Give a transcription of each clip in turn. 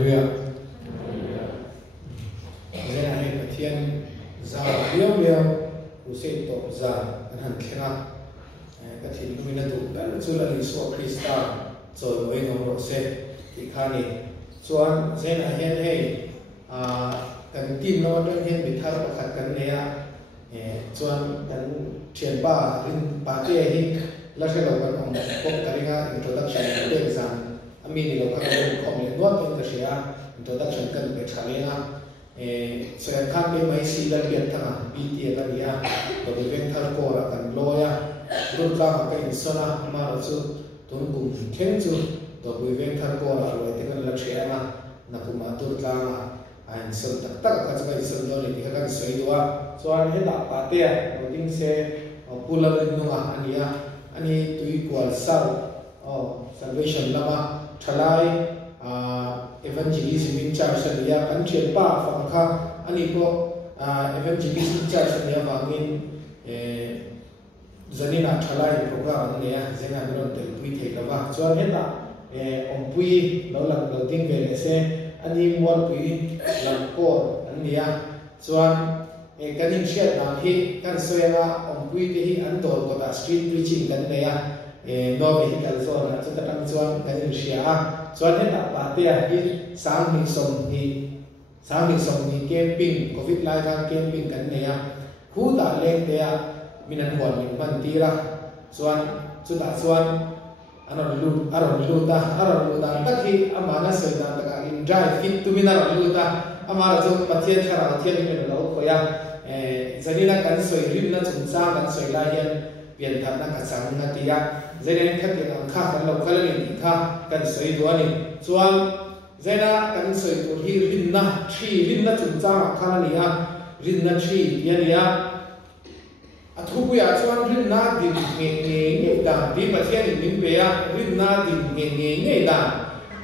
Hallelujah. Giờ này cái thiên giàu liêu liêu của sẽ tổ già cái hành khéo cái thiên lui nó tụ đã chú là lý số Christa rồi mới nông độ sẽ thì khai này soan giờ này hiện hay cái tin nó đang hiện bị tháo ra cái này soan cái truyền ba rin ba tia hi là sẽ là cái ông công cái nga introduction của exam Ami ni lokal kom le nuat in ka sia introduction kan be thalenga so ya khan be mai si dal biat thanga bt ka ria to be veng thar ko ra kan loya dur ka ka in sona ma ro chu tun kum khen chu to be veng thar ko ra lo te kan la thia ma na kuma dur ka ma an so tak tak ka cha so lo ni ka kan soi duwa so an he da pa te ro ding se pula nu ma ania ani tui kwal sar salvation lama thalai evangelism in church ania kan thian pa fa kha ani ko evangelism church ania wangin zanina thalai program ania zenga ron tel pui the ka wa chuan heta om pui lo lang lo ding ve se ani mor pui lam ko ania chuan kanin shet na hi kan soya om pui te hi an dor ko ta street preaching kan nia no vehicle zone chu ta tang chuan kan sia chuan he ta pa te hi sang ni som ni camping covid lai ka camping kan neya khu ta leng te a minan hon min ban ti ra chuan chu ta chuan aron lu ta takhi amana soi na ta in drive fit tu minar lu ta amara chu pathian thara thian ni lo khoya zanina kan soi rim na chung cha kan soi la hian pian thap na ka chang na tia zaina khat le ang kha kan lo khala ni kha kan soi do ani chuan zaina kan soi ko hi rin na chung cha kha ni a rin na thi ya athu pu ya chuan rin na din nge da bi pathian ni min pe ya rin na din nge da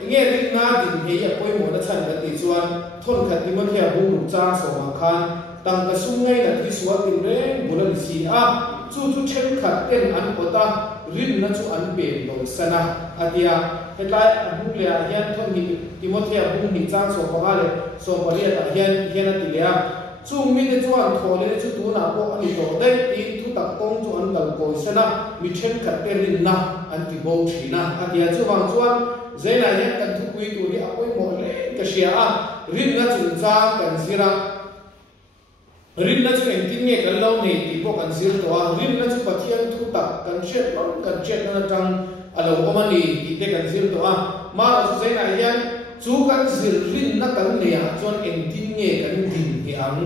nge rin na din he ya poi mo na chan da ti chuan thon khat ni ma thia bu ru cha so ma khan tang ka sung ngai na thi suwa tin re bulan si a chu chen khat ten an ota rin na chu an be lo sana atia hetlai abu le hian thon ni timothea bu ni chang so pa le so pa le ta hian ti le chu mi de chuan thole chu tu na ko ani to dai ti thu tak kong chu an dal ko sana mi chen khat ten rin na an ti bo thina atia chu wang chuan zaina hian kan thu pui tu ni apoi mo le ka sia a rin na chu cha kan zira rin na chu engtin nge kan lo nei ti po kan zir to a rin na chu pathian thu tak kan shet lon kan chet na tang alo omani ti te kan zir to a ma ra chu zaina hian chu kan zir rin na kan ne a chuan engtin nge kan din ti ang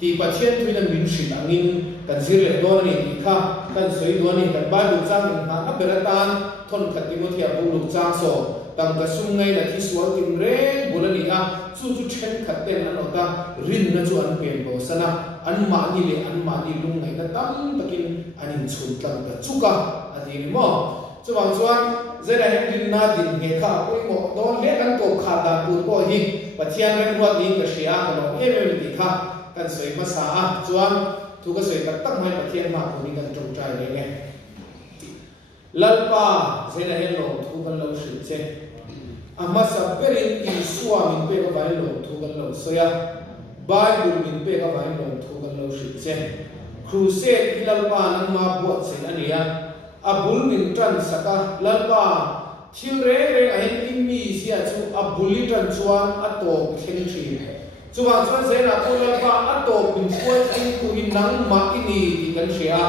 ti pathian thu na min shin angin kan zir le do ni ti kha kan soi do ni kan ba lu chang na a beratan thon khat ti mo thia bu lu chang so tang ka sung ngai na thi sual tin re bulani a chu chen khat ten an ota rin na chu an pen bo sana an ma ni lung ngai na tam takin anin chun tlang ta chuka ati ni mo chuwang chuan zera hen rin na din nge kha poi mo do le kan ko kha da pu ko hi pathian ren ruat ni ka sia ka lo em ti kha kan soi ma sa a chuan thu ka soi tak mai pathian ma ko ni kan trong trai le nge lalpa zera hen lo thu kan lo shi che ama saberin in suwa min pe ka vai lo thu kan lo soya bible min pe ka vai lo thu kan lo shi che crusade ilalpa nan ma buat se ania abul min tran saka lalpa thil re a hen immi sia chu abuli tran chuan ato khen thi chuwa chuan zena ko lalpa ato bin chuan in ku in nang ma ini ti kan sia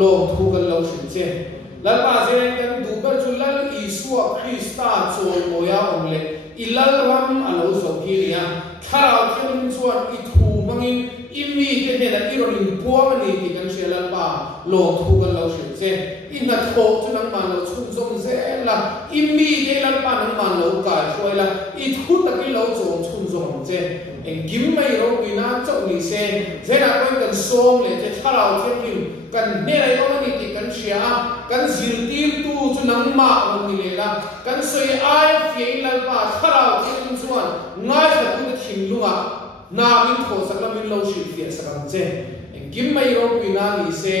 lo thu kan lo shi che lalpa zena kan du ba chu lal isua Christa chol moya omle ilal ram alo so kiria thara thun chuan I thu mangin immi te ne la ironin puamani ti kan shela pa lo thu kan lo shi che inna tho chu nang man lo chun zom ze la immi te lal pa nang man lo ka shoila I thu ta ki lo zom chun zom che en gim mai ro ina chau ni se zena ko kan som le che thara thun kan ne lai omani ti kan shia kan zir tir tu chu nang ma ro ni le la kan soi ai fi lal pa thara thun chuan ngai ta tu thim lunga na min tho sakla min lo shi fi sakam che gim mai ro pina ni se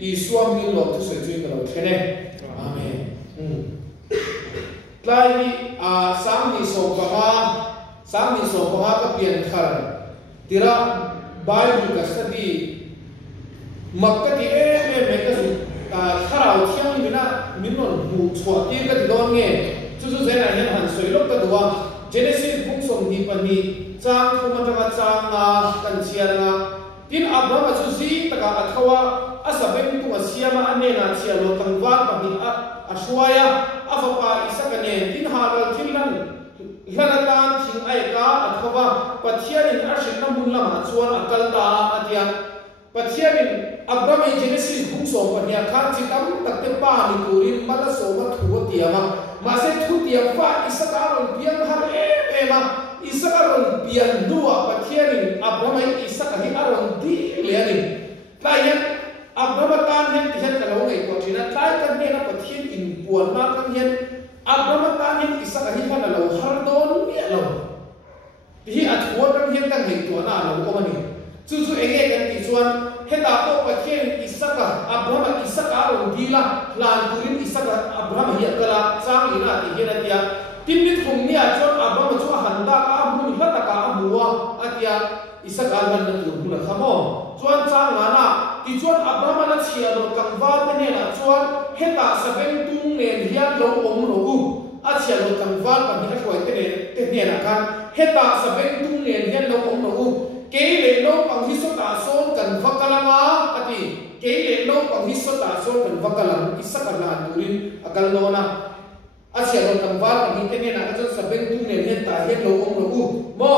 I suam min lo tu se chui ka lo thene amen tlai sam ni so pa sami so ko ha ka pian khar tira bible ka study makka ti me ka su kharau thiang mina minon hu chwa ti ka ti don nge chu zena hian han soi lok ka duwa Genesis bung som ni pani chang thuma ta chang na kan chianga tin Abraham chu si taka athawa asabeng tu asiama anena chialo tangwa pani ashwaya afapa isakane tin haral thilan hilatan thing ai ka athawa pathianin arshin namun lama chuan akal ta atia pathianin Abraham Genesis bung som pani khan chi tam takte pa ni turin mala so ma thu tiama ma se thu tiam fa isakaron pian har ema isakaron pian dua pathianin Abraham isakani aron di leanin tayan Abraham kan hen tihan kalau ngai ko thina tai kan ne na pathian in puan ma kan hen Abraham kan hen isakani kan lo har don ni lo hi athua kan hen kan hei to na lo ko mani chu enge kan ti chuan heta ko pathian isaka Abraham isakaron di la lan turin isaka Abraham hi akala chang ina ti hena tia tinni thum ni a chuan Abraham chu handa ka abu ni hata ka abuwa atia isaka ban na tur bula khamo chuan chang na ti chuan Abraham na chia lo kangwa te ne na chuan heta sabeng tung ne hian lo om lo u a chia lo kangwa pa ni khoi te ne na kan heta sabeng tung ne hian lo om lo u ke le lo pang hi so ta son kan vakalanga ati ke le lo pang hi so ta son kan vakalang isaka na turin akal no na a chia lo kangwa pa ni te ne na chuan sabeng tung ne hian ta hian lo om lo u mo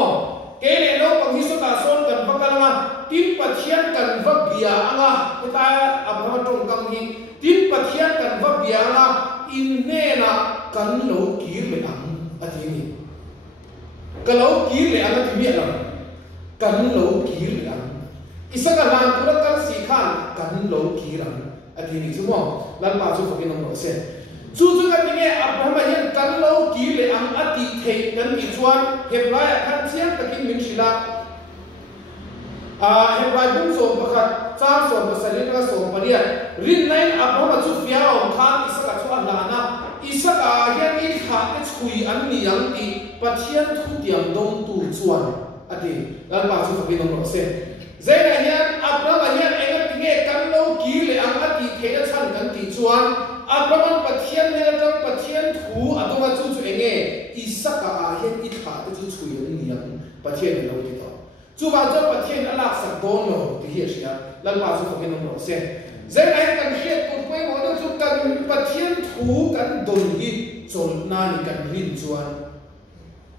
ke le lo pang hi so ta son kan vakalanga tin pathian kan va bia anga ta Abraham tong kam hi tin pathian kan va bia anga in ne na kan lo kir le ang ati ni ka lo kir le ang ati mi ala kan lo kir le ang isaka lan pura kan si khan kan lo kir ang ati ni sumo lan pa chu fokin no se chu ka ti nge Abraham hian kan lo kir le ang ati thei kan ti chuan Hebraya kan chiang takin min shila Hebrai bung so pakhat cha so pasalin ka so paria rin nain Abraham chu fia om khan isaka chu alana isaka hian I kha te chui an ni yang ti pathian thu tiam dong tu chuan ati lan pa chu fakin no se zaina hian Abraham hian enga tinge kan lo ki le ang ati thena chan kan ti chuan Abraham pathian ne ta pathian thu atoma chu enge isaka hian I kha te chu chui an ni yang pathian lo ti to chuba cho pathian alak sak don lo ti hi sia lan pa chu fakin no se zaina hian kan hriat tu poi mo chu kan pathian thu kan don hi chol na ni kan rin chuan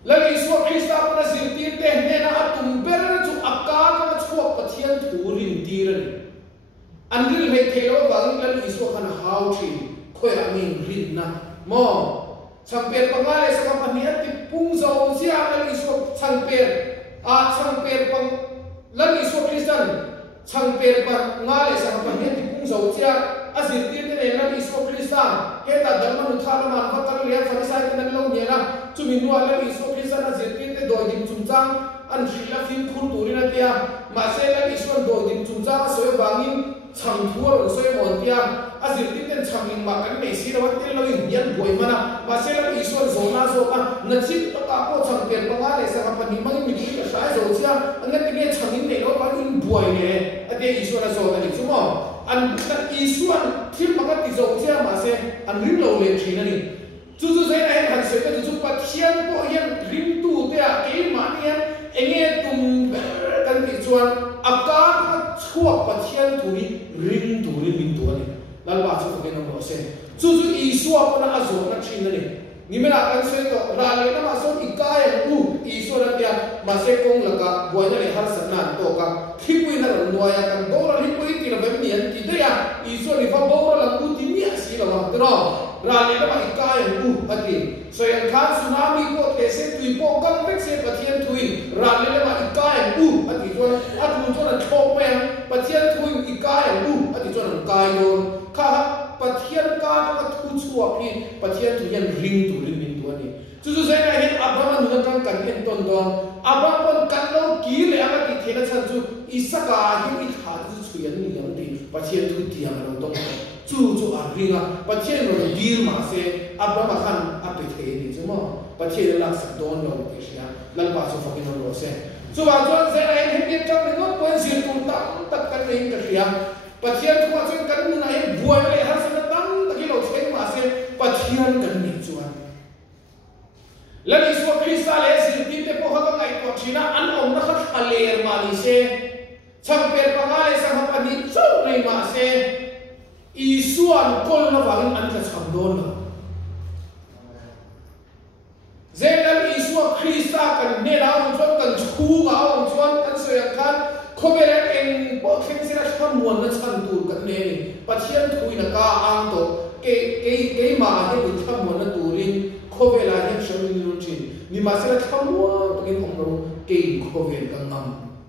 lagi so Krista pana sirtir te ne na atum ber chu akka ka chuak pathian thu rin tiran anril me thelo wang lagi so khan how tri khoi amin rin na mo champion pangale sa pania ti pung zo sia lagi so champion champion pang lagi so Kristan champion pang ngale sa pania ti pung zo sia asirtir te ne lagi so Krista heta dalman uthala man fatal le farisai te nan lo ne na chumin wa lagi so Krista asirtir te do dim chumchang an shila fin khur turina tia ma se lagi so do dim chumchang so bangin chang thuar so mon tia asirtir te changin ma kan nei si rawat te lo in yan boi mana ma se lagi so zona so ka na chip to ka ko champion pangale sa kapani mang mi ti ka sai zo sia an te ne changin nei lo bangin boi ne ate iso na so ni chumo an ta isuan thil maka ti zo sia ma se an rim lo le thina ni chu zai na han se ka chu pathian po yan rim tu te a ke ma ni enge tum kan ti chuan aka chuak pathian tu ni rim tu ni min tu ni lal ba chu ke no se chu isua po na azo na thina ni ni mera kan se to ra le na ma so ikaya u iso na tia ma se kong laka boina le har san na to ka khipui na ro noya kan do ra hipui ti na bem ni an ti de ya iso ni fa bo ra la u ti ni asi la ma tro ra le na ma ikaya u ati so yan khan tsunami ko ke se tui po kan pek se pathian tui ra le na ma ikaya u ati jo atu jo na thok me pathian tui ikaya u ati jo na kai don kha pathian ka ka thu chua pi pathian tu yan ring tu rin min tu ani chu zai na hin Abraham nu kan kan hen ton don Abraham kan lo ki le aga ki thena chan chu isaka hin I kha chu chu yan ni yang ti pathian tu ti ang lo dong chu chu a ringa pathian no dir ma se Abraham khan a pe the ni mo pathian lak sak don lo ke sia lal pa so fakin lo se chuwa chuan ze na hen hen chang ni no point zir tum tam tak kan nei ka sia pathian thua chuan kan nu na he buai le har sa tam tak lo theng ma se pathian kan ni chuan lal isu krista le zir ti te po ha ka ngai to thina an om na khat aler ma ni se chang per pa ga le sa ha pa ni chu nei ma se isuan kol na wangin an ka cham don na Zelan Iswa Krista kan nera chuan kan chu ga on chuan kan soya khan khobera en po khen sira kham mon na chan tur kan ne ni pathian thui na ka ang to ke ma he bu kham mon na turin khobela he shamin ru chin ni ma sira kham mo to kin om ro ke khovel kan nam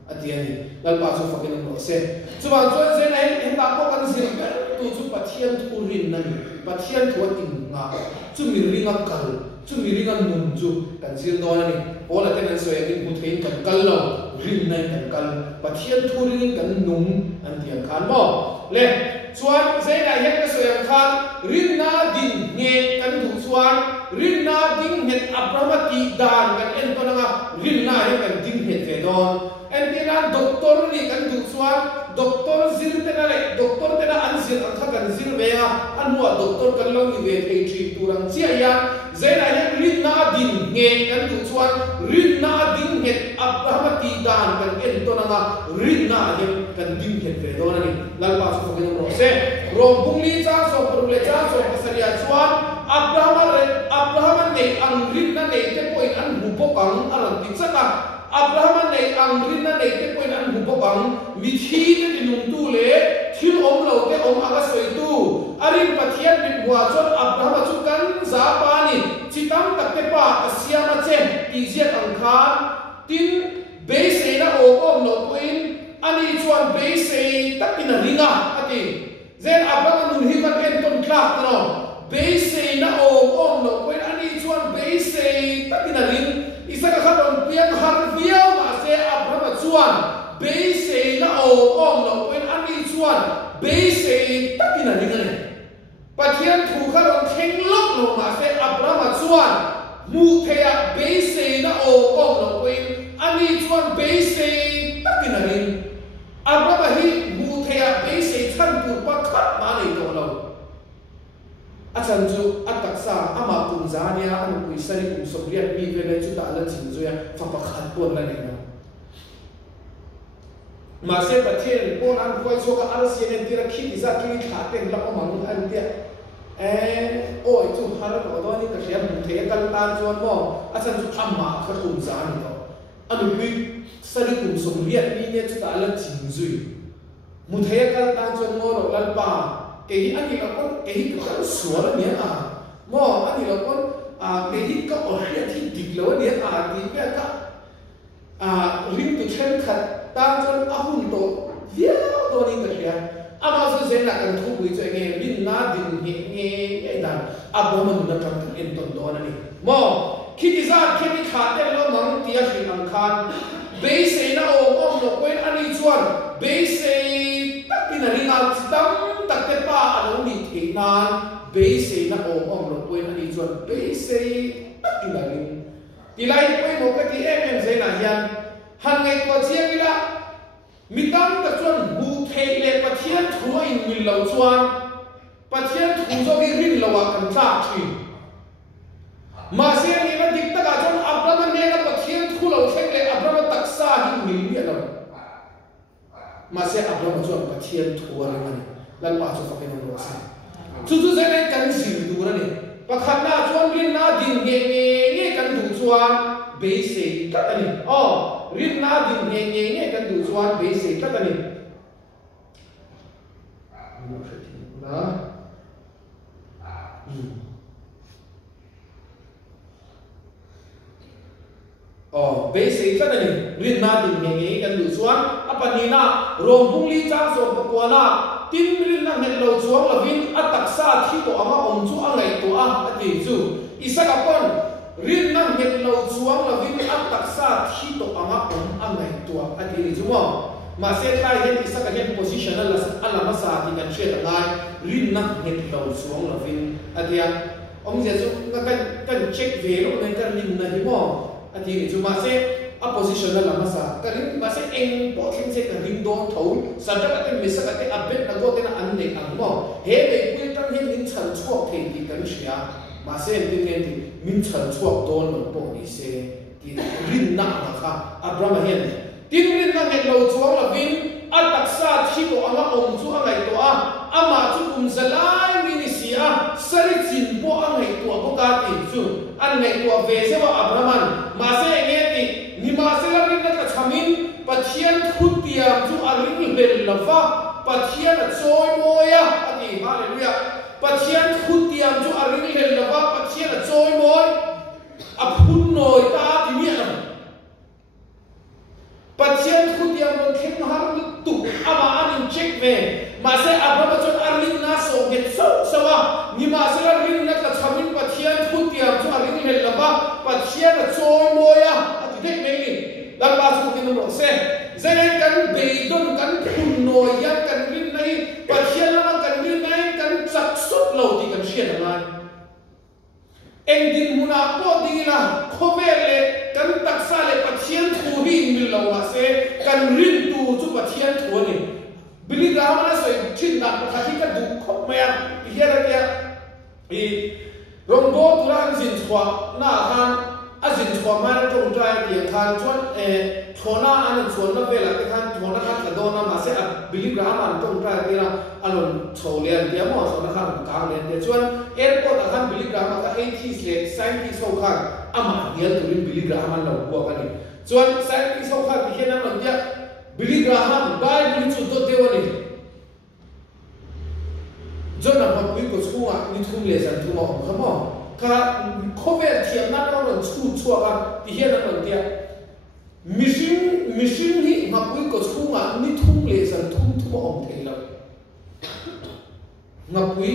atiani lal pa so fakin no se chuan chuan zen en ta po kan sir tu chu pathian turin na ni pathian thuat in nga chu mi ringa kal chu mi ringa num chu kan sir do na ni ola ten so yakin bu thein kan kal lo rin nai kan kal pathian thurin kan num an tiang khan mo le chuan zai na yak so yang khan rin na din nge kan du chuan rin na ding het abrahati dan kan en to na rin na he kan ding het ve don en tina doktor ni kan du chuan doktor zir te na le doktor te na an zir an tha kan zir ve a an huwa doktor kan lo ni ve thei tri turang chia ya zai na yak rin na din nge kan du chuan rin na ding het abrahati dan kan en to na rin na he kan ding het ve don ani lal pa so kan no se rom bungli cha so purule cha so pasaria chuan abraham nei ang rin na nei te point an hu po kang alang ti chaka Abraham nei ang rin na nei te point an hu po kang mi thi te dinung tu le thil om lo te om aga soi tu arin pathian bin bua chon Abraham chu kan za pa ni chitam tak te pa asia ma che ti ziat ang khan tin be se na o om lo tuin ani chuan be se takin ringa ati zen Abraham nun hi kan en ton klak no be se na o om lo tuin ani chuan be se takin ring isa ka kharon pian har viau ma se Abraham chuan be se na o om lo tuin ani chuan be se takin ring ne pathian thu kharon theng lok lo ma se Abraham chuan mu thea be se na o om lo tuin ani chuan be se takin ring Abraham hi mu thea be se chan tu pa khat ma nei to lo achan chu ataksa ama kum zania anu pui sari kum sobriat mi vele chu ta la chin zuya fa pa khat pon la nei no ma se pathian pon an khoi so ka ar sien en tira khiti za ki tha ten la mang an tia oi chu har ko do ni ka sia mu the kal tan chuan mo achan chu amma kha kum zani to anu pui sari kum sobriat mi ne chu ta la chin zui mu the kal tan chuan mo ro lal pa ke hi ani la kon ke hi ka suara ni a mo ani la kon ke hi ka o hi thi dik lo ni a ti pe ka ring tu chen khat ta chon a hun to via to ni ka ria ama so zen la kan thu bui cho nge bin na din nge ai dan a bo man na kan en ton do na ni mo ki ti za ke ni kha te lo mang ti a hin an khan be se na o om lo kwen ani chuan be se takin ring a tam tak te pa alo ni thei nan be se na om lo kwen ani chuan be se takin ring ti lai koi mo ka ti em se na hian han ngai ko chiang ila mitam ta chuan bu thei le pathian thu in mil lo chuan pathian thu zo gi rin lo wa kan tla thi ma se ni na dik ta ga chuan Abraham ne na pathian thu lo thei le Abraham taksa hi mil ni lo ma se Abraham chuan pathian thu wa rin lan pa chu fa ke no sa chu chu se ne kan sim du ra ni pakhat na chuan rin na din nge kan du chuan be se ta ani rin na din nge kan du chuan be se ta ani na be se ta ani rin na din nge kan du chuan apani na rom bung li cha so pakwa na tin rin na hel lo chuang lovin ataksa thi to ama om chu angai to a ati chu isaka pon rin na hel lo chuang lovin ataksa thi to ama om angai to ati ni chu mo ma se khai hen isaka hen positional ala ma sa ti kan che ta ngai rin na hel lo chuang lovin atia ông giờ chúng cần check về lúc này cần nhìn là hiểu không anh thì chúng mà sẽ opposition là làm sao cái linh mà sẽ em bỏ thêm sẽ cái linh đón thấu sản xuất cái mình sẽ cái update là có cái là anh này anh không hệ về quy tắc hệ linh sản xuất thì cái gì à mà sẽ em thì mình sản xuất đón nó bỏ đi sẽ thì linh nặng mà khác Abraham hiện tiếng linh nặng ngày lâu chúa là vin anh đặc sa chỉ có anh ông chúa ngày đó ama chú cùng zalai minisia sari chín bộ anh ngày đó có cả thì chú anh ngày đó về sẽ vào Abraham mà sẽ nghe thì Nima sila rin na kachamin pathian khutiam chu aring bel lava pathian choi moya ati hallelujah pathian khutiam chu aring bel lava pathian choi moy aphun noi ta ti mi am pathian khutiam bon khem har tu ama anin check ve ma se ababa chon aring na so get so sawa nima sila rin na kachamin pathian khutiam chu aring bel lava pathian choi moya thế mấy nghìn đang bao nhiêu cái nông xe dây cắn bể đôn cắn phun nồi ya cắn rin này và chiên nó cắn rin này cắn chặt suốt lâu thì cắn chiên là em đi mua nào có đi là không về lệ cắn tắc xa lệ và chiên thu hi như lâu mà xe cắn rin tu chút và chiên thu này beli gam nó soi chín đạt và khi cái đủ không mẹ thì hiện ra thì rong bố tu ra xin xóa na han azin choma na tong trai ti khan chuan thona an chuan na vela te khan thona khan la dona ma se believe ram an tong trai ti ra alon cholian ti mo so na khan ka len te chuan airport a khan believe ram ka 80s le 90s so khan ama dial turin believe ram an lo ko ka ni chuan 90s so khan ti hian an dia believe ram bible chu to te wani jona ma pui ko chunga ni thum le san thuma om khamo ka cover thiam na lo chu chuaka ti hian an tia mission hi ma pui ko chunga ni thum le san thum om thei lo nga pui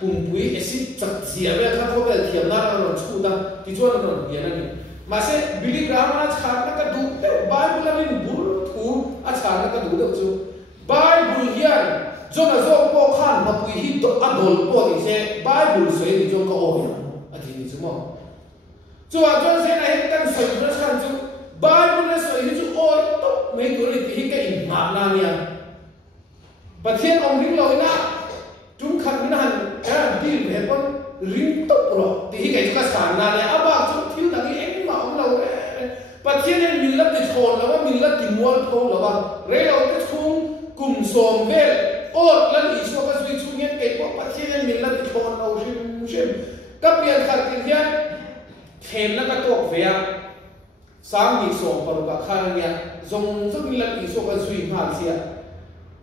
pum pui esi chak zia ve ka cover thiam na lo chu da ti chuan an hian ani ma se bili grama chha ka du bible rin bur thu a chha ka du de chu bible hian jona zo ko khan ma pui hi to adol po ni se bible so ni jo ko o a thi ni chumo chu a jon se na he tan so na khan chu bible na so hi chu o to me ko ri hi ka in ma na nia pathian ong ring lo na tum khan min han ka bil he pon ring to ro ti hi ka ka san na le aba chu thil na ni eng ma ong lo pathian ne min la ti thon la wa min la ti mual thong la wa re lo ti thung kum som vel or lan iso ka zui chu ngen ke ko pathian min la ti thon lo shim các biện khắc kinh hiền thêm là các tổ về sáng nghỉ sổ và các khang nhẹ dùng rất là nghỉ sổ cái duy hoàn xịa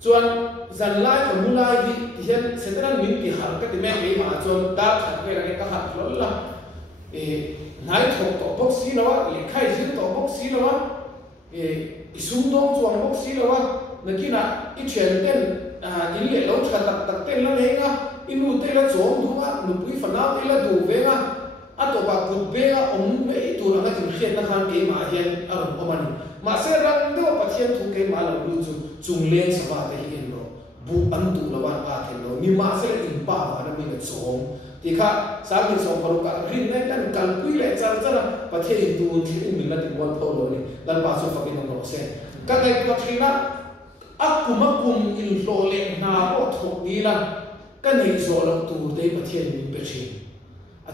chuan dần lại và mua lại thì hiện sẽ rất là mình thì hẳn cái mẹ ấy mà chuan đã thật về là cái các hạt lớn là nãy thuộc tổ bốc xí đó để khai giữ tổ bốc xí đó xuống đông chuan bốc xí đó là kia là cái chuyện tên những lệ lâu thật tập tên nó đấy á inu te la chom du a nu pui fana te la du ve nga a to ba ku be a om me tu ra ka tin khian na khan e ma hian a ron omani ma se rang do pathian thu ke ma la lu chu chung len sa ba te hin ro bu an tu la wa a the ro mi ma se in pa wa na mi na chom ti kha sa mi so paru ka rin na kan kal pui le chang chang pathian tu thi mi la ti wal tho lo ni dan pa so fa ke no se ka ngai ko thina akumakum in lo le na ro thok ni la cái này số lượng tù đấy mà thiên mình bị chìm,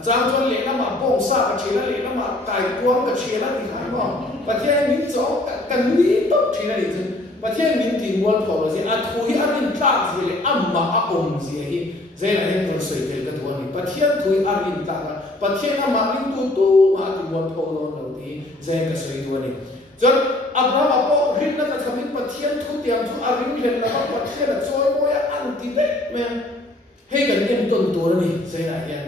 trang cho lệ nó mà bông sa mà chỉ là lệ nó mà cài quăng cái chỉ là thì phải không? Và thiên mình số cần lý tốt chỉ là gì chứ? Và thiên mình tìm nguồn thổ là gì? Thu hi ăn in ta gì là âm mà ôm gì ấy, đây là những con sợi về cái tuần này. Và thiên thu hi ăn in ta là, và thiên nó mà in tu mà tìm nguồn thổ rồi thì đây cái sợi tuần này. Cho Abraham bảo rin nó là thằng mình và thiên thu tiền thu ăn rin là và thiên là soi môi ăn thì đấy mà hay gần em tuần tuổi này sẽ là hiện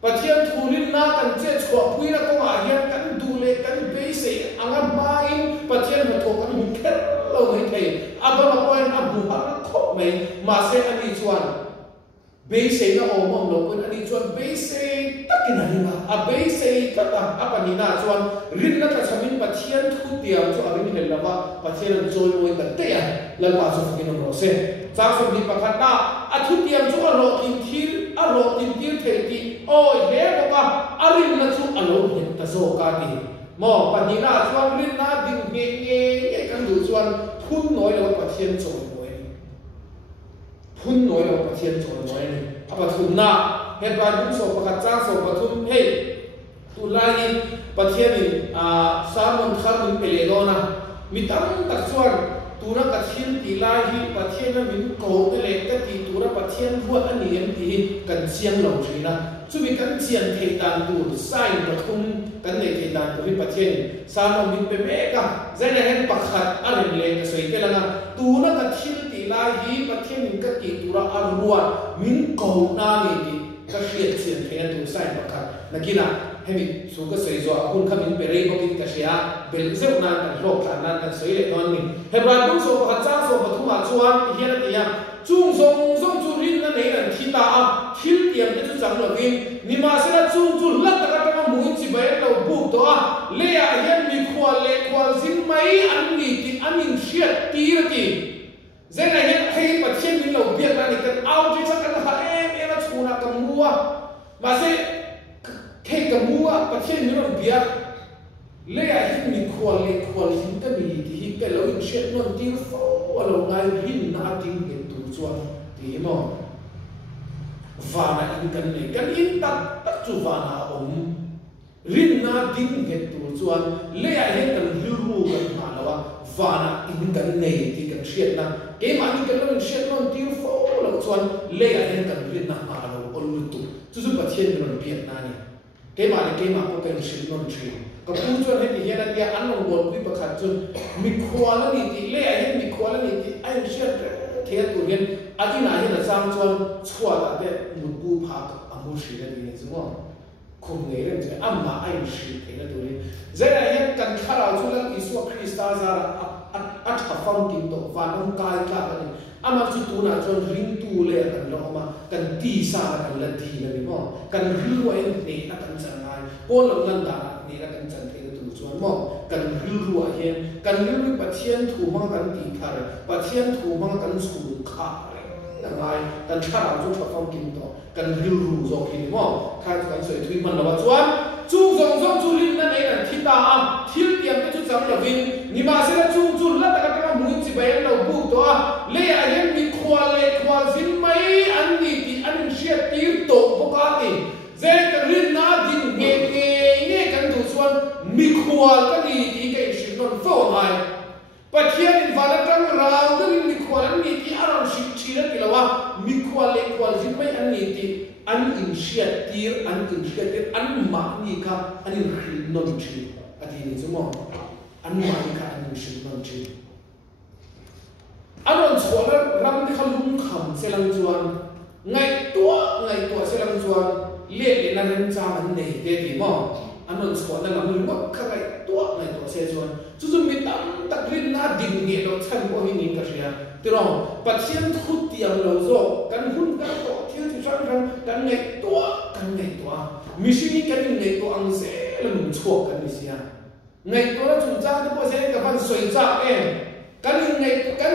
và thiên thu linh na cần chết chọt quy là công à hiện cần đủ lệ cần bế sĩ anh em mai và thiên một thuộc anh hùng kết lâu ngày thầy Abraham bảo anh hùng hắn khóc mày mà sẽ anh đi chuan bế sĩ nó ôm mong lâu quên anh đi chuan bế sĩ tất cả này mà bế sĩ tất cả apa ni na chuan rin na cả samin và thiên thu tiền cho anh đi làm và thiên là rồi ngồi cần tệ lần mà cho phải nó sẽ trang phục đi bằng khát na thu tiền cho nó tìm thiên ro tin tir thei ti oi he ko ka arin na chu alo he ta zo ka ti mo pa ni na chuan rin na ding nge kan du chuan phun noi lo pathian choi moi phun noi lo pathian choi moi ni apa thum na he ba du so pa cha so pa thum he tu lai pathian ni samon khan pele do na mitam tak chuan tura kathian ti lai hi pathian na min ko te le ka ti tura pathian huat ani em ti kan chiang lo thina chu mi kan chian thei tan tu sai pathum kan nei thei tan tu ri pathian samon min pe me ka zai hen pakhat arin le ka soi te langa tura kathian ti lai hi pathian min ka ti tura arwa min ko na ni ti ka hriat chian thei tu sai pakhat nakina hemi su ka sei zo hun khamin pe rei bokin ka sia bel zeu na kan lok than na kan sei le non ni hebra du so ka cha so ka thuma chuan hian ti ya chung song chu rin na nei an thi ta a thil tiam te chu chang lo win ni ma se la chung chu lat ka ta mu chi bai lo bu to a le a hian mi khwal le khwal zin mai an ni ti anin hriat ti ti zena hian hei pathian min lo biak na ni kan au ti cha kan ha em a chuna ka muwa ma se cái mua bắt thiên như nó bia lấy ai hết mình khoan hin cái mình thì cái lối chuyện nó tiêu phô là ngay hin na tiếng hiện tụ chuan thì mà và là in cái in tắc chu và là ông rin na tiếng hiện tụ chuan lấy ai hết cái lưu cái mà là và là in cái này thì cái chuyện na cái mà in cái lối chuyện nó tiêu phô là chuan lấy ai hết cái rin na mà là ông tụ chú bắt thiên nó bia na này cái mà có cái sự non chuyện có cũng cho nên thì hiện nay anh ông muốn quý bậc hạt chun mi khoa là gì thì lẽ hay mi khoa là gì thì anh sẽ thế tụi hiện anh này là sang chun chua là cái một bu phá anh muốn xử là gì đúng không không nghe được chứ anh mà anh xử thế là tụi hiện giờ này hiện cần khai ra chun là Isu Christa ra at phong kim tổ và ông cai cả cái này anh mà chú tu nào chun ring tu lệ cần lo mà cần ti sa cần là ti là đúng không cần hư anh này là cần chẳng ai cô lòng lần đã này là cần chẳng thấy được chun mà cần hư hiện cần hư bắt thiên thủ mang cần ti khai bắt thiên thủ mang cần sủng khai là ngay cần khai ra chun phong kim tổ cần hư rồi thì đúng không khai cần sợi thủy mình là bắt chun chung dòng chu linh na nei an thi ta thil tiam te chu chang lovin ni ma se la chung la ta ka mu chi bai lo bu to le a hen mi khwal zin mai an ni ti an shiat tir to boka ti ze ka rin na din nge kan tu chuan mi khwal ka ni ti ke shin non fo mai pathian in vala tang rao ka mi khwal an ni ti aron shi chi la ki lawa mi khwal zin mai an ni ti an initiative an ma ni ka an in non chi ati ni chumo an ma ni ka an in non chi aron chwala ram ni khalum kham selang chuan ngai tua selang chuan le na ren cha an nei te ti mo anon chwala lam mo ka ngai tua se chuan chu mi tam tak rin na din nge lo chan ko hi ni ka ria tirong pathian khut tiang lo zo kan hun ka to thil ti sang kan ngai tua mi shi kan ngai to ang se la mun chho kan mi sia ngai to la chu cha te po se ka van soi cha em kan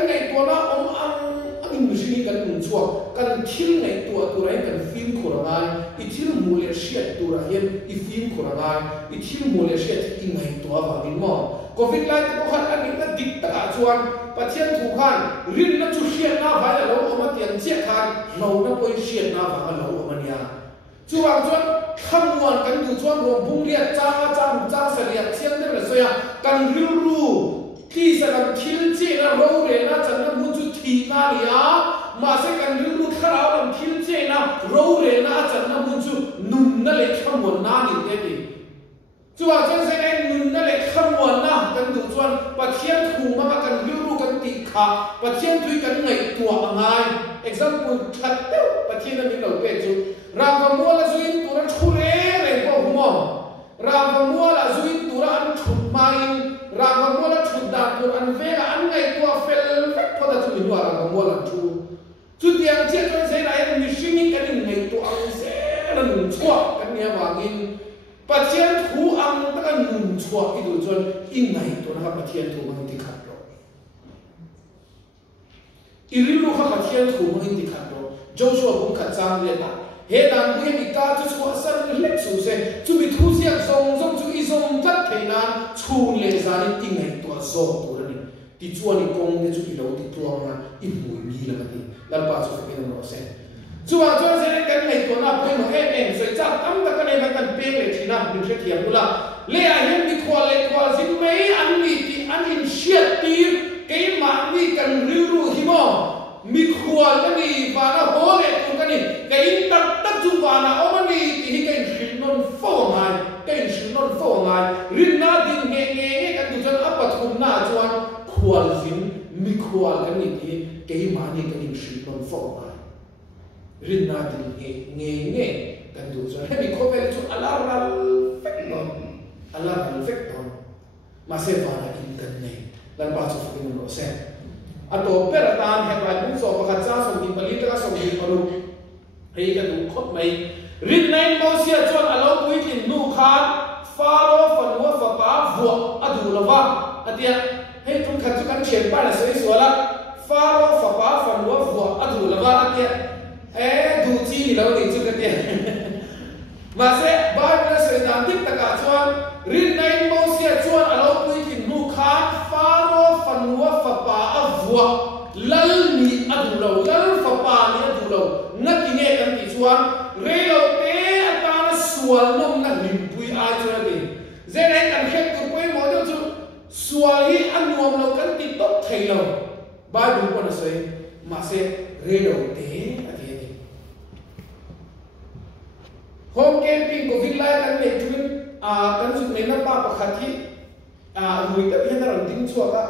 ngai to na om ang mi shi kan mun chho kan thil ngai to tu rai kan film khorangai I thil mu le shiat tu ra hian I film khorangai I thil mu le shiat I ngai to wa min mo covid lai ko khan ani na dik ta chuan pathian thu khan rin na chu hian na vai la lo ma tian che khan no na poi hian na va lo ma nia chuang chuan khamwan kan du chuan ro bung lia cha sa lia chiang de la soya kan ru ki sa lam thil che na ro re na chan na mu chu thi na lia ma se kan ru khara lam thil che na ro re na chan na mu chu nun na le khamwan na ni te ti chuang chuan se ai nun na le khamwan na kan du chuan pathian thu ma kan ru kan ti kha pathian thui kan ngai tua ngai example that pathian na mi lo pe chu ram va mua la zuin tura chure re ko humo ram va mua la zuin tura an thut mai ram va mua la thut da tur an ve la an ngai tua fel fek pho da chu ni wa ram va mua la chu tiang che chuan se lai mi shini kan ngai tu ang se la nun chua kan nia wangin pathian thu ang ta kan nun chua I du chuan I ngai tu na pathian thu mang ti khat ro I rilu kha pathian thu mang ti khat ro Joshua bung khat chang le ta he dan bu mi ka chu chu san le chu se chu mi thu sia zong zong chu i zong that theina chu le zani ti ngai to zo tu ni ti chu ni kong ne chu i lo ti tu ma i mu mi la ti la pa chu ke no se chu wa chu se kan nei to na pe no em soi cha tam ta kan e kan pe le thina ni the thiam la le a hem mi khwa le khwa zin mei an ni ti an in shiat ti ke ma ni kan ru ru hi mo mi khwa la ni va na ho le tu kan ni ke in tak tak chu va na o ni ti hi ke shin non fo mai ke shin non fo mai rin na din nge nge kan tu jan apa thum na chuan khwa zin mi khwa kan ni ti ke ma ni kan in shin non fo mai rin na din nge nge kan tu jan he mi kho ve chu alar fek non alar fek non ma se va na in kan nei dan pa chu fek no se ato peratan he rai bung so pakhat cha som din pali ta som din palu hei ka du khot mai rin nai mo sia chuan alo pui tin nu khan faro fanwa fa pa vo adu lova atia hei tum khat chu kan chen pa la sei suala faro fa pa fanwa vo adu lova atia du chi ni lo ni chu ka tia ma se ba na se dan tik ta ka chuan rin nai mo sia chuan alo pui tin nu khan faro fanwa fa pa avwa lal ni adu lo lal fa pa ni adu lo na ki nge kan ti chuan re lo te atana sual nom na lim pui a chuan ti ze nai kan khet tu pui mo do chu sual hi anuam lo kan ti top thai lo ba du ko na sei ma se re lo te ati ni home camping ko villa kan le tu kan su nei na pa pakhat hi rui ta hian ron ting chua ka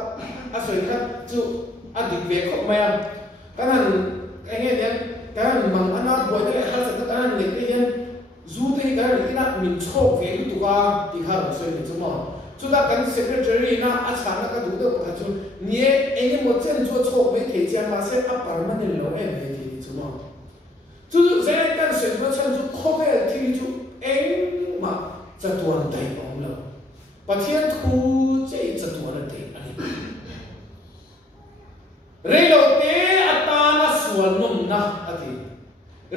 a soi khat chu a dik ve khop mai kanan enge yan kan mang ana boy te ha sa ta kan le te yan zu te kan ina min chok ve tu ka ti har soi ni chu mo chu da kan secretary na a chang na ka du de ka chu nie enge mo chen chu chok ve ke chen ma se a permanent lo em ve ti chu mo chu ze kan se mo chen chu kho ve ti chu eng ma cha tuan dai ong lo pa thian thu che cha tuan dai ani re lo te atana sual nom na ati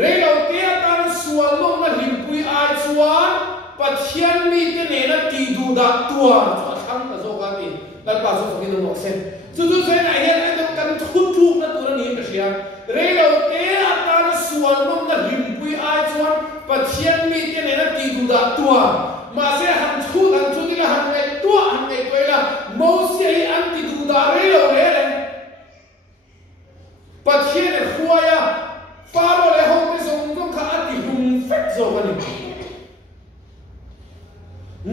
re lo te atana sual nom na limpui a chuan pathian mi te ne na ti du da tua cha thang ta zo ka ti dal pa zo ki no sen chu chu sen ai hen ai kan thu thu na tu na ni ka sia re lo te atana sual nom na limpui a chuan pathian mi te ne na ti du da tua ma se han thu ti la han ngai tua han ngai toi la mo se ai an ti du da re lo le pathian e khuaya faro le hong pe song tong kha ati hum fek zo kan ni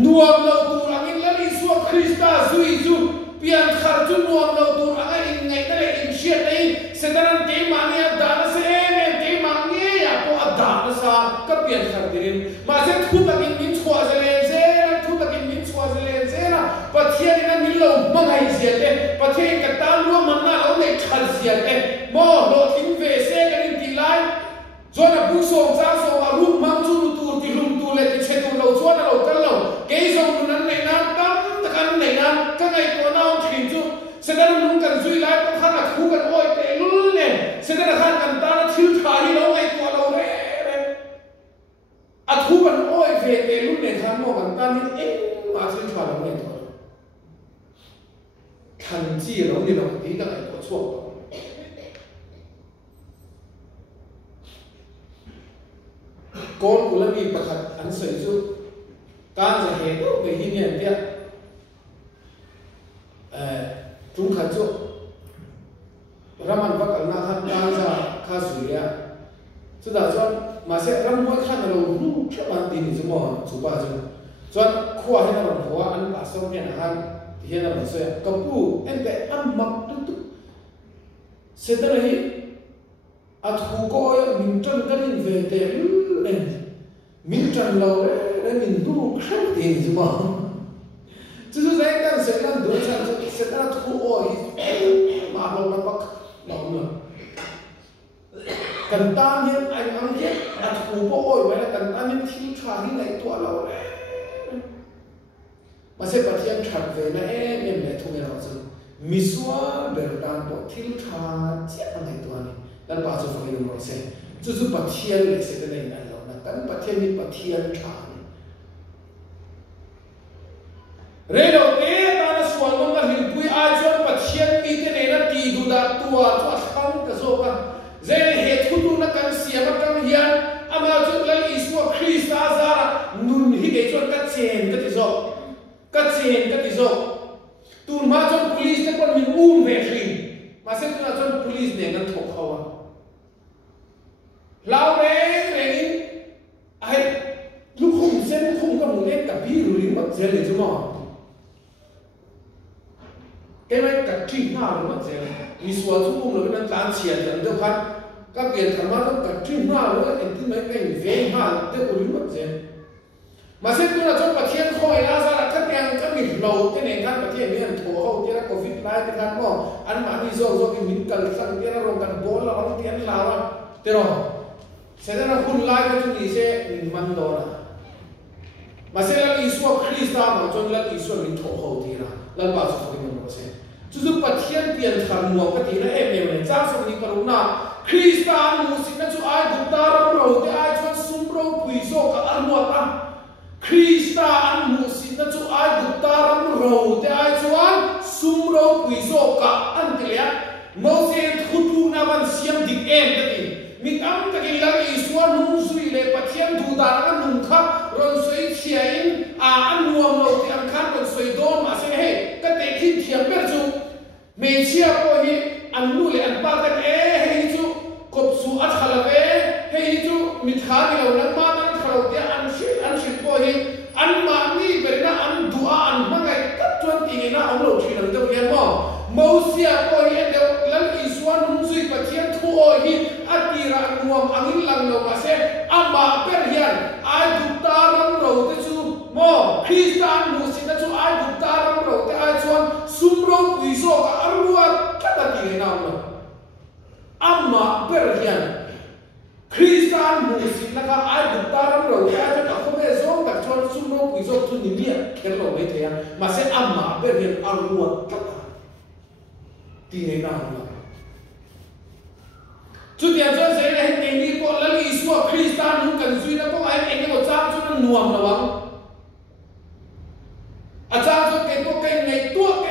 nuam lo tur angin la ni su krista zui zu pian khar tu nuam lo tur anga in ngai ta le in shia nei sedaran te mani da na se me te mani ya ko ada na sa ka pian khar din ma se thu ta kin min chwa ze le ze thu ta kin min chwa ze le ze na pathian na ni lo mangai zia te pathian ka ta lu man na lo nei khar zia te mo lo tin ve se ka ni ti lai zona bu so cha so ma ru mang chu tu ti rum tu le ti che tu lo zona lo kan lo ke so nu nan nei na tam ta kan nei na ka ngai to na on thin chu se da nu kan zui lai pa khana khu kan oi te lu ne se da khan kan ta na thil tha hi lo ngai to lo re a thu kan oi ve te lu ne khan mo kan ta ni e ma thil tha lo ngai to kan ji lo ni lo ti ta ngai to chuo con của lâm bị bạc ăn sợi chu canจะเหตุไปที่เนี่ยเดียจุงขัดchuรามันวักอันนั้นกันจะข้าสุริยะสุดท้ายจวนมาเสร็จรำมวยขันเราลูกชอบมันตีนี่จุ่มจุบ้าจุจวนขั้วให้เราหัวอันป่าส้มเนี่ยนะครับที่เราเสียกับผู้เอ็นแต่อันมักตุ๊เสร็จแล้วนี่อัดหูก็มินจันกันเวเตลเลยมินจันเราเลยมินดูครั้งตีนี่จุ่มจู่ๆใจกันเสร็จแล้วดูฉันเสร็จแล้วหูโอ้ยมาลงมาปักลงมากันตานเนี่ยไอ้อันเนี่ยอัดหูโอ้ยไว้แล้วกันตานเนี่ยทิ้งชาที่ไหนตัวเราเลยมาเสร็จประเทศฉันเวนะเนี่ยไม่ทุ่งเราจุมิสวาเบลดานบอกทิ้งชาเจ็บอะไรตัวนี้แล้วป้าจะฟังดูเราเสร็จ chu pathian le se te nei na lo na kan pathian ni pathian than re lo te ta na sual no na hin pui a chuan pathian mi te nei na ti du da tua chu a kham ka zo ka ze he thu tu na kan sia ma kam hian ama chu lal isu Christ azara nun hi ke chuan ka chen ka ti zo tu ma chuan police te kon min ve thrin ma se tu na chuan police ne kan thok khawa lao re in ai lu khum sen khum ka mu le ka bi ru ri ma zel le chu ma cái này cả trinh na rồi mà thế đi xuống xuống cũng là cái tán chia thì đâu khác các biển thằng nó cả trinh na rồi cái thứ mấy cái về ha thế cũng mà thế mà sẽ cũng là trong bát thiên khôi ra ra là các biển lầu cái này các bát thiên miền thổ hậu cái là covid lại cái khác mà ăn mà đi rồi cái mình cần sang cái là rồi cần bố là ông tiền là thế rồi sẽ là hun lại cái chuyện gì sẽ mình mang đó là mà sẽ là Isu Christ mà trong là Isu mình thổ hậu thì là bảo cho cái mình sẽ chú bát thiên tiền thằng mua cái gì là em này cha xong đi vào na Christ mu xin nó chú ai cũng ta rong rồi thì ai cho sum rong quỳ số cả ăn mua ta Christ mu xin nó chú ai cũng ta rong rồi thì ai cho ăn sum rong quỳ số cả ăn cái gì mau xem thu tu na văn xiêm đi em cái gì mình ăn cái gì là Isu nung suy lệ bát thiên thu ta ăn nung khác rồi suy chiên ăn mua màu thì ăn khác rồi suy đôn mà sẽ hey cái tệ khi thiệp biết chú mình chia coi hi ăn nuôi ăn ba cái hey chú cột su ăn khala về hey chú mình thả đi lâu lắm mà ăn khala thì ăn shit coi hi ăn mà mi về na ăn dua ăn mà ngày tất chuan tiền na ông lâu chỉ làm đâu yên mà mau chia coi hi đều lần Isuan nung suy bát thiên thu hi ăn đi ra nuông ăn in lăng lâu mà sẽ ăn mà bên hiền ai đụng ta lăng lâu thế chú mà Christian mu xin nó chú ai đụng ta lăng lâu thế ai chuan sum rong quỳ số cả ăn luôn cái là tiền nào mà ăn mà bên hiền Christian mu xin nó cả ai đụng ta lăng lâu thế ai cho cả không biết số cả chuan sum rong quỳ số tu niệm biết cái là mấy thế mà sẽ ăn mà bên hiền ăn luôn cái là tiền nào mà chú tiền cho sẽ là hình tiền đi bộ là Isu Christian cũng cần suy nó có ai anh cái một trang cho nó nuông là bằng trang cho cái này tua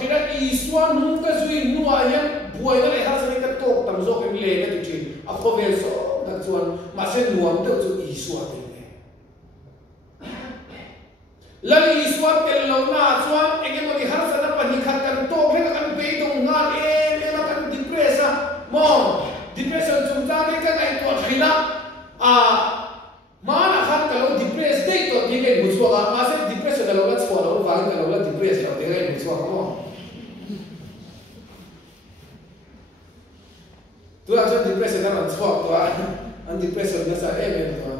thì là Isu cũng cái suy nuông nhá buổi đó lại hát sẽ cái tổ tầm số cái lệ cái chuyện không về số đặc chuan mà sẽ nuông được cho Isu tiền này là Isu tiền lâu na chuan anh cái một cái hát sẽ nó phải đi khát cần tổ hay là cần về đồng ngan em là cần depress mo depression chúng ta cái này tuột khi na mà là khác cái lâu depress đấy tuột như cái một số mà sẽ depression là lâu là số lâu vàng cái lâu là depress là cái một số không tôi là cho depression là một số tôi anh depression là sao em tôi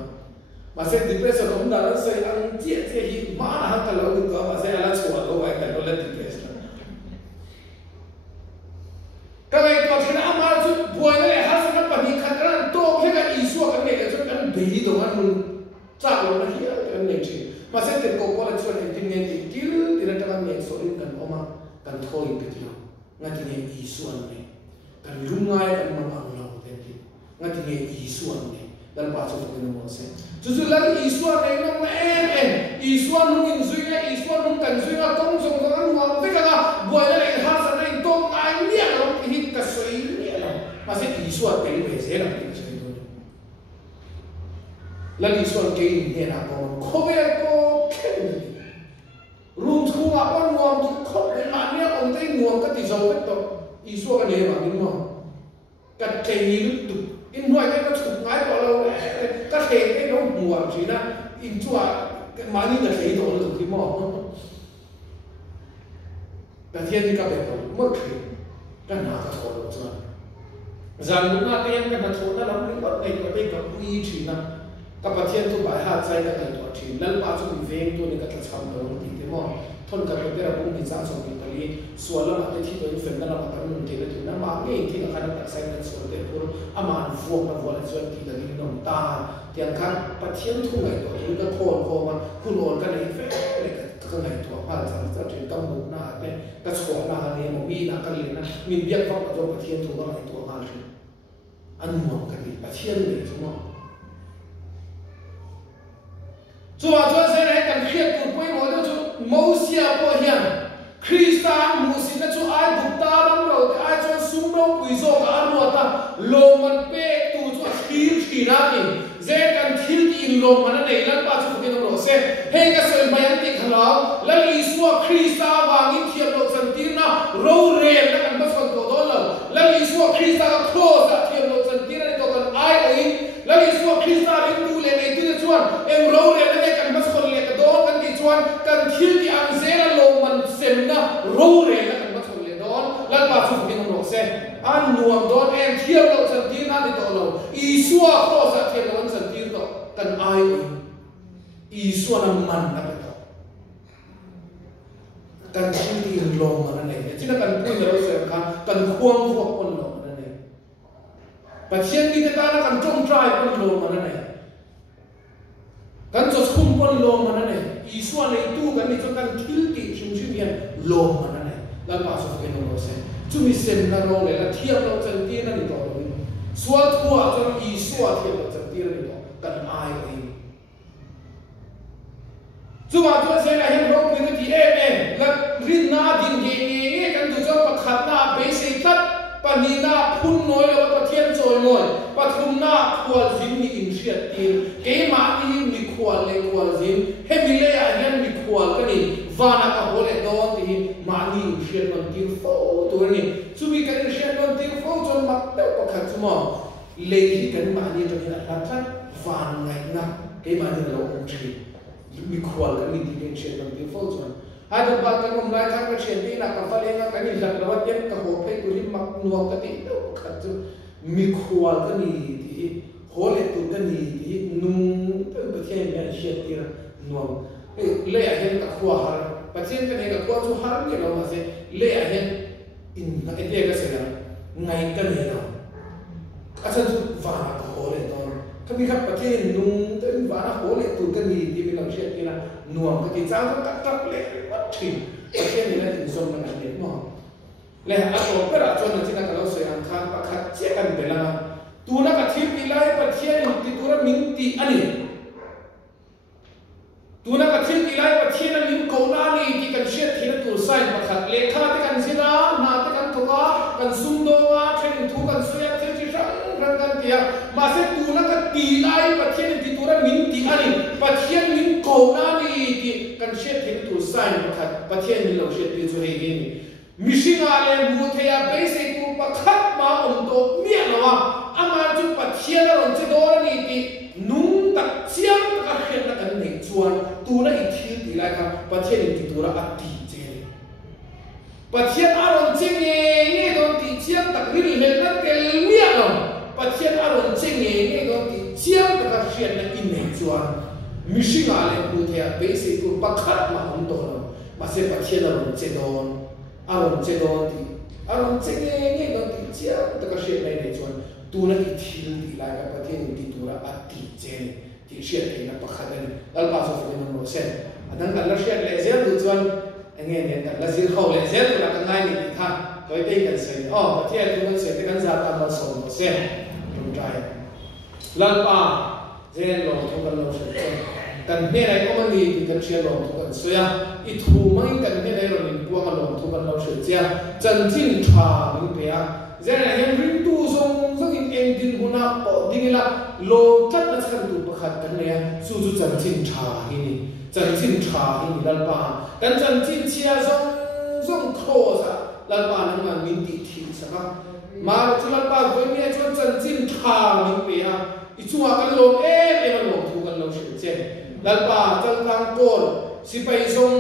mà sẽ depression cũng đã là sẽ anh chết thì mà là khác cái lâu được mà sẽ là số lâu vàng cái lâu là depress cái này tuột khi na mà chú buổi này hát sẽ nó phải đi khát ra tổ cái Isu cái này là cho anh bị đồng anh muốn chắc là nó hiểu cái này chứ mà sẽ tiền cổ qua là cho anh tin nghe thì kiểu thì là các anh nghe số liên cần oma cần thôi cái gì ngay thì nghe Isu này cần lung ngay cần mà bằng lòng thế thì ngay thì nghe Isu này dan baca bukan nama saya. Justru lagi Isu này nó Isu nó nhìn suy cái Isu nó cần suy là công dụng của anh hoàng thế cả buổi này hát sẽ này tôm ai nhẹ lắm hít cả suy nhẹ lắm mà sẽ Isu cái về thế là cái suy thôi. Lagi Isu cái nhẹ là còn không biết có cái gì. Rum thu ngã con nguồn thì không biết mà nhẹ ông thấy nguồn cái gì giàu hết rồi. Isu cái này mà đúng không? Cái cây lúc in nuôi cái nó chụp ngay vào lâu cái thề cái nó mùa chỉ là in chua cái má như là thề đó là cái mỏ cái thiên thì các bạn mất thề cái nào cái thổ đó chứ rằng đúng là cái cái thổ nó lắm những cái cái quy chỉ là các bạn thiên tu bài hát sai cái này đó chỉ lần ba chúng mình về tôi nên cái chăm đó thì cái mỏ thôn cái cái là cũng mình sáng xong mình tới xóa là cái thi tôi phần đó là cái mình thì là nó mà cái thì là cái nó sai cái xóa để pur aman vuông là vuông là chuyện thì là cái nông ta thì anh khang bắt thiên thu ngày đó thì cái thôn màคุณโอนกันเลยเฟ้ก็ไงตัวผ่านสังกัดถึงต้องบุกหน้าเนี่ยก็สวนหน้าเนี่ยมันมีหน้ากันเลยนะมีเบี้ยฟ้องกับตัวประเทศถูกอะไรตัวงานเลย อันหมวกกันดิประเทศเลยชั่วโมงชัวเสียให้กันเครียดตัวป่วยหมดแล้วจู่มูเสียพวกเฮียนคริสต์านมูสินะจู่ไอ้บุตรตาลังเราไอ้จู่สุ่มเราปุยโซกับอันวัวตาโลมันเป๊ะตัวจู่ทีนักนี่เจกันทีอินโลมันนั่นเองแล้วป้าจู่กินเราเสียให้กันเสร็จมายังติดขลาวแล้วอีสัวคริสต์วางิเทียบเราสันตินะเราเรียนแล้วกันมาสอนตัวโดนแล้วอีสัวคริสต์ก็โครสเทียบเราสันตินะตัวกันไอ้โอ้ยแล้วอีสัวคริสต์เป็นตัวเล่นไอ้ตัวจะชวนเอ็มเราเรียนแล้วกันมาสอนเล่นกันโดนกันที่ชวนกันทีที่อันเซนโลมันเซมนะเราเรียนแล้วกันมาสอนเล่นโดนแล้วป้าจู่กินเราเสียอันนวมโดนเอ็มเทียบเราสันตินะที่ตัวเราอีสัวโครสเทียบเราสันติตัวกันไอ้อีสัวน้ำมันนะกันที่ที่ลงมานั่นเองที่นั่นกันพูดเราเสียกันควงพวกคนลงมานั่นเองปัจเจียนที่จะการกันจงใจคนลงมานั่นเองกันจะคุ้มคนลงมานั่นเองอีส่วนในตู้กันนี่จะกันทิลติชุ่มชุ่มเย็นลงมานั่นเองแล้วมาสุดเป็นเราเสียจุมิเซนกันเราเลยแล้วเทียบเราจะตีนั่นนี่ต่อเลยส่วนทั่วจนอีส่วนเทียบเราจะตีนั่นนี่ต่อกันอายเองจู่ว่าตัวเสียให้เราเป็นที่เองแล้วรินนาดินเงี้ยกันดูเจ้าประคับหน้าเบสิตัดปนีนาพุ่นน้อยแล้วประเทียนโจยน้อยปฐุมนาขวดซิมมีอินเชียตีนเกมาอีมีขวดเล็กขวดซิมเฮมิเลียเห็นมีขวดกันนี่วานากับโบเลดอนที่มาอีอินเชียนมันตีโฟตัวนี้จู่มีกันอินเชียนมันตีโฟจนมาเด็กประคับจู่มั้งเลี้ยกันมาอีจนนี่รับชัดวานไงนะเกมาอีเราองค์ชีมีขวดกันมีที่อินเชียนมันตีโฟจนอาจจะบางคนไม่ทำเป็นเช่นนี้นะกับฟ้าเลี้ยงกันนี่จักรวรรดิยังกับหัวเพตุลิมักนัวกันที่เด็กขัดจะมีขวดกันนี่ที่หัวเล็กตัวกันนี่ที่นุ่งเป็นประเทศเนี่ยเชียร์ที่นะนัวเลี้ยเห็นกับขวดหาประเทศกันเองกับขวดจู่หาเนี่ยเรามาเสียเลี้ยเห็นอินไอเดียก็เสียไงกันเนี่ยเราอาจารย์จู่ฟ้ากับหัวเล็กตอนถ้ามีครับประเทศนุ่งแต่ฟ้าหัวเล็กตัวกันนี่ที่เป็นเราเชียร์ที่นะนัวกันที่เจ้าต้องตัดเล็กถึงประเทศนี้นะถึงส่งมันเด็ดมากและอาตัวก็ราชวงศ์ที่นั่นก็เราเสียอันข้างประคัดเจ้ากันเวลาตัวนักทิพย์ที่ไล่ประเทศที่ตัวมินตีอันนี้ตัวนักทิพย์ที่ไล่ประเทศนั้นมินโกนานี่ที่กันเชื่อที่นั่นตัวใส่ประคัดเลขาที่กันสินะนาที่กันตัวกันซุ่มโดว่าเช่นทุกันเสียที่ที่รังกันเกี่ยมาเสร็จตัวนักตีไล่ประเทศที่ตัวมินตีอันนี้ประเทศมินโกนานี่ที่กันเชื่อที่ตัวใส่ประคัดประเทศนี้เราเชื่อที่ตัวเองมิชิงาเลมูเทียเบสิกูประคับมาโตเมียนว่าอามาจุดปัจเจียนเราจะโดนนี่ที่นุ่งตักเชียงตักเห็นกันหนึ่งส่วนตัวนั้นอีกทีที่ไรครับประเทศนี้ที่ตัวละอัติเจนประเทศอารมณ์เชียงเงี้ยโดนที่เชียงตักริลเห็นนั่นเกลเมียนประเทศอารมณ์เชียงเงี้ยโดนที่เชียงตักเห็นนั่นอีกหนึ่งส่วนมิชิงาเลมูเทียเบสิกูประคับมาโตมาเสียประเทศอารมณ์เจโดนอารมณ์เจโดนที่อารมณ์เจเงี้ยโดนที่เชียงตักเห็นในในส่วนตัวนั้นอีกทีที่ไรกับประเทศนี้ที่ตัวละอัติเจนที่เชียร์ที่นับประคัดนี่แล้วก็สุดท้ายมันรู้เส้นอันนั้นกันแล้วเชียร์เลเซอร์ดูส่วนอย่างเงี้ยเนี่ยแล้วสิ่งเขาเลเซอร์ตัวละกันง่ายนี่ท่าโดยเป็นกันเส้นอ๋อประเทศตัวนั้นเส้นที่กันจะทำมาส่งเส้นตรงใจแล้วก็เจนลงทุกกันลงเส้นกันเนี่ยอะไรก็มันดีที่กันเชียร์ลงทุกกันเสียอีทูมันกันเนี่ยอะไรเราหนึ่งพวกกันลงทุกกันลงเส้นเสียจันทินชาหนึ่งเปียเจนอะไรยังริมตู้ส่งอินเอ็นดินหัวหน้าปอดิ้งละโลจัดนักขันตุประคัดกันเนี่ยสู้จุจันทินชาหินี่จันทินชาหินี่ลัลปากันจันทินเชียส่งโครสอะลัลปานั่งมันมินติทีสักมาจุลัลปาคนนี้ชวนจันทินชามินเปียอีชัวกันลงมันลงทุกันลงเฉยเจนลัลปาจังกังโกลสิไปส่ง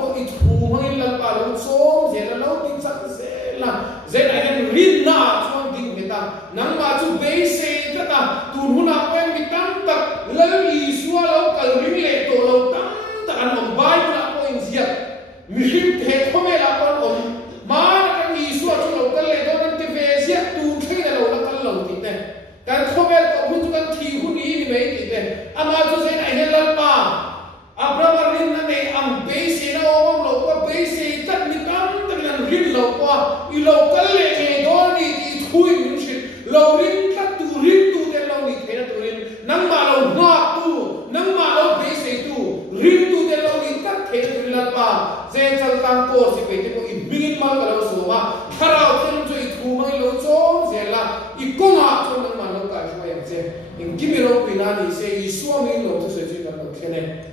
พวกอีทูให้ลัลปาลงส่งเสียแล้วเราดิ้งสักเสียละเจนไอ้เนี่ยรินนาชวนดิ้งเมตานังมาจูเบสเซก็ตาตูนหุ่นเอาเป็นมิตั้งตักแล้วอีสัวเรากัลริมเล่ตัวเราตั้งตักอันมันใบมันเอาอินเสียมิริมเทคเมล่าคนอมมาแล้วอีสัวจูเรากัลเล่ตัวนั้นที่เวเสียตูนใช่แล้วเรากัลเราติดเนี่ยการคเมลตัวหุ่นจุกันทีหุ่นนี้นี่ไม่ติดเนี่ยอามาจูเซนไอ้เนี่ยลัลปาอับราฮัมรินนั่นเองอัมเบสเซนะโอ้มเราก็เบสเซตัดมิตั้งตักนั้นริมเราก็อีเรากัลเล่โดนนี่อีทุยมิชิเราริมตัดตัว lalpa je chal tang ko si pe te ko I bingin mal ka lo so ma thara chen chu I thu mai lo chom zela I koma chom nang man lo ka shwa yang che in kimi ro pi na ni se I so mi lo tu se chi kan lo khene